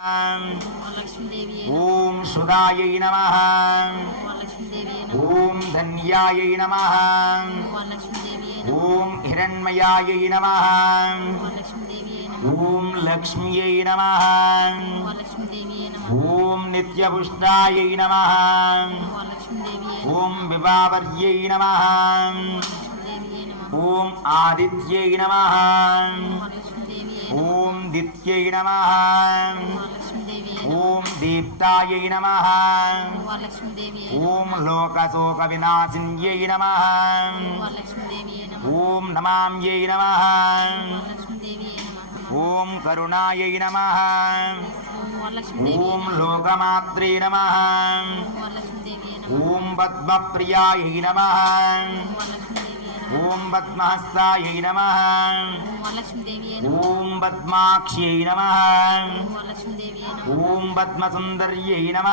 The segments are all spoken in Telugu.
లక్ష్మీదేవి ఓం సుధాయై నమ లక్ష్మీదేవి ఓం ధన్యాయై నమ లక్ష్మీదేవి ఓం హిరణ్మయాయై నమ లక్ష్మీదేవి ఓం లక్ష్మ్యై నమ లక్ష్మీదేవి ఓం నిత్యపుష్టాయై నమ లక్ష్మీదేవి ఓం దిత్యై నమ లక్ష్మీదేవి ఓం దీప్తాయై నమ లక్ష్మీదేవి ఓం లోకశోక వినాశిన్యై నమ లక్ష్మీదేవి ఓం నమామ్యై నమ లక్ష్మీదేవి ఓం కరుణాయై నమ లక్ష్మీదేవి ఓం లోకమాత్రే నమ. ఓం పద్మాక్ష్యై నమ. ఓం పద్మసుందర్యై నమ.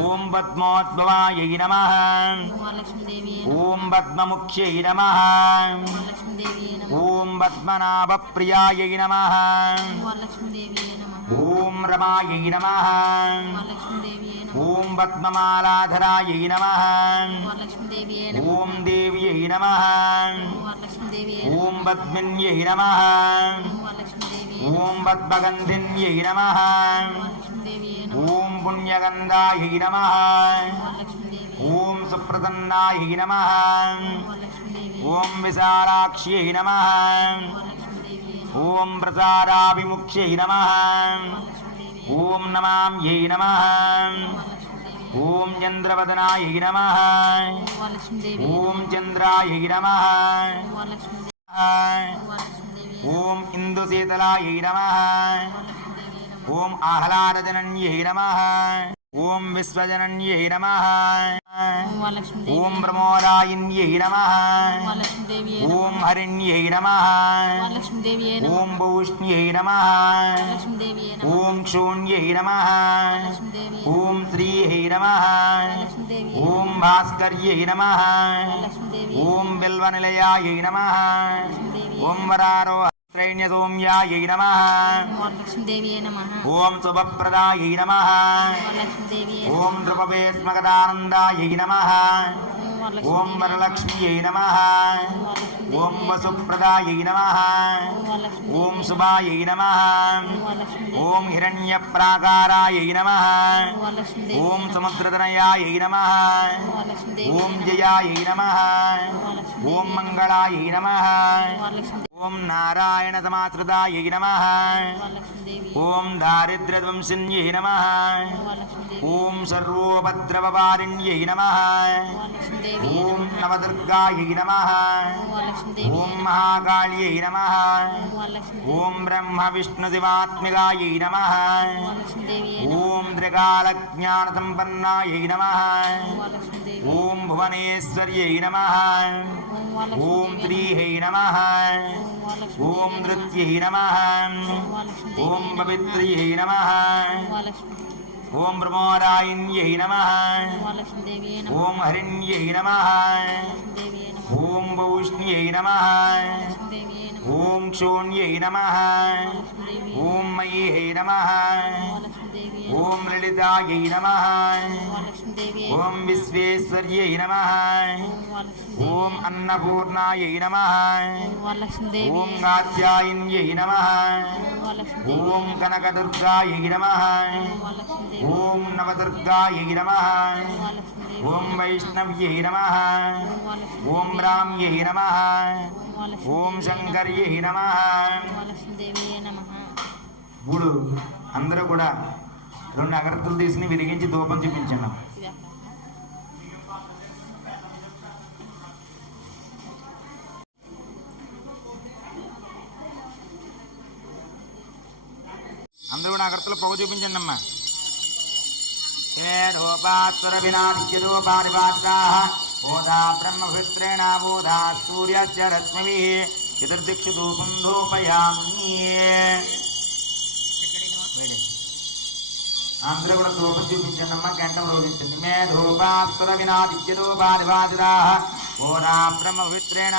ఓం పద్మోద్భవాయై నమ. ఓం పద్మముఖ్యై నమ. ఓం పద్మనాభప్రియాయై నమ. ఓం రమాయై నమ. ఓం పద్మమాలాధరాయై నమ. ఓం దేవ్యై నమ. ఓం పద్మిన్యై నమ. ఓం పద్మగంధిన్యై నమ. ఓం పుణ్యగంధాయై నమ. ఓం సుప్రసన్నాయై నమ. ఓం విశాలాక్ష్యై నమ. ఓం ప్రసారాభిముఖ్యై నమ. లక్ష్మీదేవి ఓం నమామ్యై నమ. లక్ష్మీదేవి ఓం చంద్రవదనాయై నమ. లక్ష్మీదేవి ఓం చంద్రాయై నమ. లక్ష్మీదేవి లక్ష్మీదేవి ఓం ఇందుశీతలాయై నమ. లక్ష్మీదేవి ఓం ఆహ్లాదజనన్యై నమ ఓం విశ్వజనన్యై నమ లక్ష్మీదేవి ఓం ప్రమోదాయిన్యై నమ లక్ష్మీదేవి ఓం హరిణ్యై నమ లక్ష్మీదేవి ఓం భూష్ణ్యై నమ లక్ష్మీదేవి ఓం శూన్యై నమ లక్ష్మీదేవి నమ. లక్ష్మీదేవి ఓం భాస్కర్యై నమ. లక్ష్మీదేవి ఓం బిల్వనిలయాయై నమ. ఓం వరారోహత్రైణ్య సౌమ్యాయై నమ. లక్ష్మీదేవి నమ. ఓం శుభప్రదాయై నమ. లక్ష్మీదేవి ఓం నృపవేస్మగదానందాయై నమ. ఓం వరలక్ష్మ్యై నమ. ఓం వసుప్రదాయై నమ. ఓం శుభాయై నమ. ఓం నారాయణ సమాశ్రితాయై నమ. ఓం దారిద్ర్యధ్వంసిన్యై నమ. ఓం సర్వోపద్రవపారిణ్యై నమ. ఓం నవదుర్గాయై నమ. ఓం మహాకాళ్యై నమ. ఓం బ్రహ్మ విష్ణు శివాత్మికాయై నమ. ఓం త్రికాలజ్ఞానసంపన్నాయై నమ. ఓం భువనేశ్వర్యై నమ. ఓం శ్రీహై నమ. ఓం నృత్యై నమ. ఓం పవిత్ర్యై నమ. ఓం ప్రమోదాయిన్యై నమ. ఓం హరిణ్యై నమ. ఓం భౌష్ణ్యై నమ. ఓం శూన్యై నమ లక్ష్మీదేవి ఓం మయీహై నమ ఓం లలితాయై నమ ఓం విశ్వేశ్వర్యై నమ ఓం అన్నపూర్ణాయై నమ ఓం కాత్యాయన్యై నమ ఓం కనకదుర్గాయై నమ ఓం నవదుర్గాయై నమ ఓం వైష్ణవ్యై నమ. ఓం రామ్యై నమ. ఓం శంకర్యై నమ. ఇప్పుడు అందరూ కూడా రెండు అగరత్తులు తీసుకుని విరిగించి ధూపం చూపించండి. అందరూ కూడా అగరత్తులు పొగ చూపించండి అమ్మా ధూపాత్వర వినాశిరూపారిపాత్రా బోధా బ్రహ్మభిత్రేణ బోధా సూర్యస్య రశ్మి చతుర్దిక్షు ధూపం ధూపయామి వేడి. అందరూ కూడా ధూపం చూపించండి అమ్మా గంటం రోగించండి మే ధూపాత్వర వినాశిరూపారిపాత్రా బోధా బ్రహ్మభిత్రేణ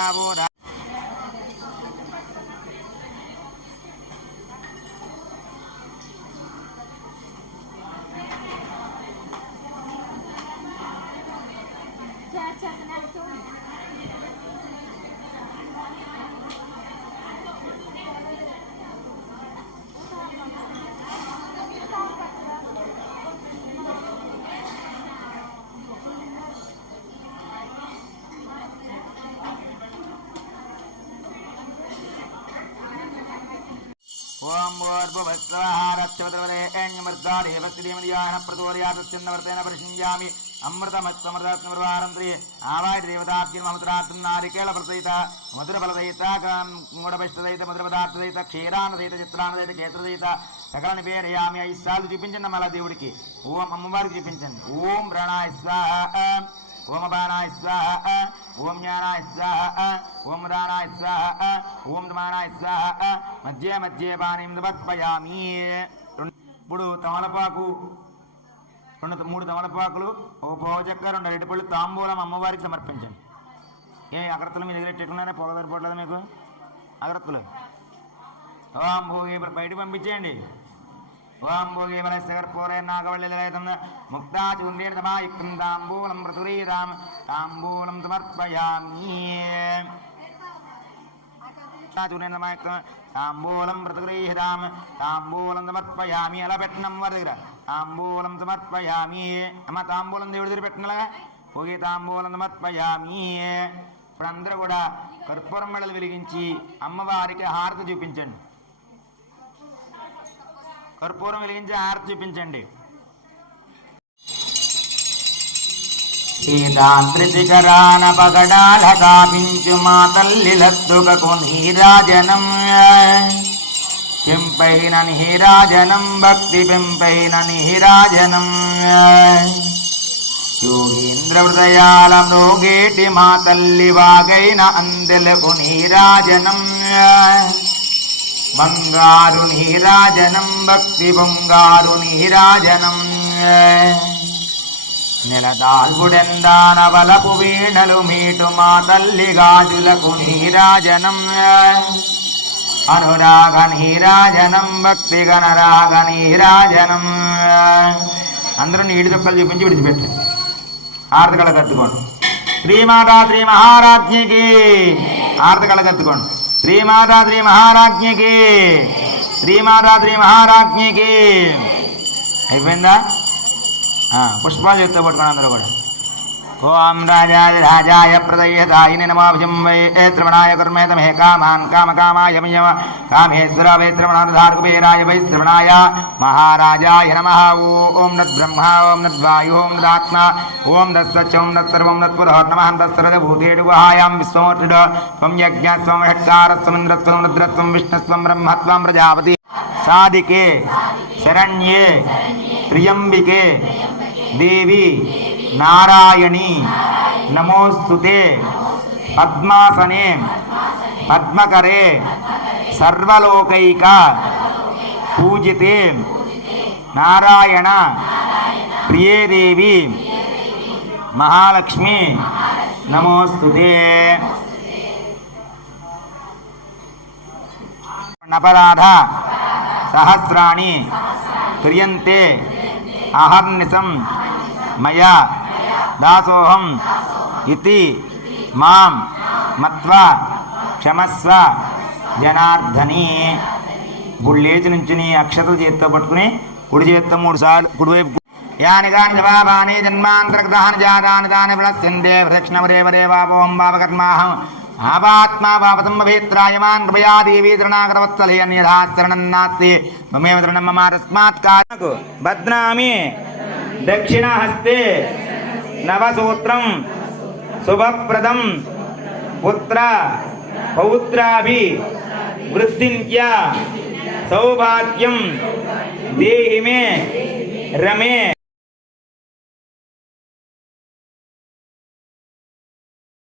ോർഭവസ്ത്രഹാരക്ഷവതേ മൃഗാദേവസ്ത്രീമതിയാന പ്രതോരയാതസ്യെന്ന വർത്തേന പരിശിഞ്ചാമി. అమృతమత్సమృతత్మర్వారంత్రి ఆవాయ దేవతాభ్యుమమృతార్థం నారికేళ ప్రసహిత మధుర ఫలదయిత మూఢభిష్టదయిత మధుర పదార్థదయిత క్షీరానదయిత చిత్రానదయిత కేత్రదయిత సకలని పేరయామి ఐదు చూపించండి మళ్ళా దేవుడికి. ఓం అమ్మవారికి చూపించండి. ఓం ప్రణాయ స్వాహ ఓం అపానాయ స్వాహ ఓం జ్ఞానాయ స్వాహ ఓం దానాయ స్వాహ ఓం ధమానాయ స్వాహ మధ్య మధ్య పానీం సమర్పయామి ఇప్పుడు తమలపాకు రెండు మూడు తమలపాకులు ఒక పోచక్క రెండు అరటిపళ్ళు తాంబూలం అమ్మవారికి సమర్పించండి. ఏ అగరత్తులు మీ దగ్గర ఎట్టుకున్నారా పొగ సరిపోవట్లేదు మీకు? అగరత్తులు. ఓం భోగి బయట పంపించేయండి. ఓం భోగి బలశకర్ పూరే నాగవల్లిలైతం ముక్తా చూండేన తాంబూలం ప్రతురీరాం తాంబూలం సమర్పయామి. చూడేనమాయుక్తం తాంబూలం ప్రతుగృహ్యతాం తాంబూలం సమర్పయామి అలా పెట్టినమ్మ వారి దగ్గర తాంబూలం సమర్పయామి అమ్మ తాంబూలం దేవుడి దగ్గర పెట్టినలాగా పోగి తాంబూలం సమర్పయామి ఇప్పుడు అందరూ కూడా కర్పూరం మెడలు వెలిగించి అమ్మవారికి హారతి చూపించండి కర్పూరం వెలిగించి హారతి చూపించండి సీతాంత్రిశిఖరాన పగడాల కాపించు మా తల్లి లత్తుకకు నీరాజనం పెంపైన నీరాజనం భక్తి పెంపైన నీరాజనం యోగేంద్ర హృదయాల మృగేటి మా తల్లి వాగైన అందెలకు నీరాజనం బంగారు నీరాజనం భక్తి బంగారు నీరాజనం నెలదాల్గుడెందానవలపు వీణలు మీటు మా తల్లి గాజులకు నీరాజనం అనురాగ నీరాజనం భక్తి గణరాగ నీరాజనం అందరూ నీటి దుఃఖాలు చూపించి విడిచిపెట్టండి ఆర్థకళ కత్తుకోండి శ్రీమాతా శ్రీ మహారాజ్ఞికి ఆర్థకళ కత్తుకోండి శ్రీమాతా శ్రీ మహారాజ్ఞికి శ్రీమాతా శ్రీ మహారాజ్ఞికి అయిపోయిందా हाँ पुष्पायुक्त पटकणांध्र को ओम राजाय राजाय प्रदयतायिने नमाभिजं वै श्रवणाय कर्मे तमे कामान्, कामकामाय मयम कामेश्वर वै श्रवणानुधारकुबेराय वै श्रवणाय महाराजाय नमः। ॐ नद्ब्रह्मा ॐ नद्वायु ॐ नदात्मा ॐ नत्सच्च ॐ नत्सर्वं नत्पुरः नमः। नत्सर्वभूतेषु गुहायां विश्वमोट्रिड त्वं यज्ञस्त्वं षट्कारस्त्वमिन्द्रस्त्वं रुद्रत्वं विष्णुस्त्वं ब्रह्मत्वं प्रजापति। साधिके। శరణ్యే త్రియంబికే దేవి నారాయణి. నమోస్తుతే పద్మాసనే పద్మకరే సర్వలోకైక. పూజితే నారాయణ. ప్రియే దేవి. మహాలక్ష్మి. నమోస్తుతే. నపరాధ సహస్రాణి. క్రియంతే అహర్నిశం మయా దాసోహం ఇది మాం మత్వ క్షమస్వ జనార్దని. ఇప్పుడు లేచి నుంచి నీ అక్షతలు చేత్తో పట్టుకుని కుడి చేత్తో మూడు సార్లు కుడివైపు యాని కాని జవాబాని జన్మాంతర్గతాని జాతాని తాని ప్రశ్యంతే ప్రదక్షిణవరేవరే వాపోం పాపకర్మాహం ఆపాత్మా పాపతం భవేత్రాయమాన్ కృపయా దేవీ తృణాకరవత్సలే అన్యథాచరణం నాస్తి మమేవ తృణం మమ తస్మాత్ కారణకు బద్నామి దక్షిణహస్తే నవసూత్రం శుభప్రదం పుత్ర పౌత్రాభి వృద్ధించ సౌభాగ్యం దేహి మే రమే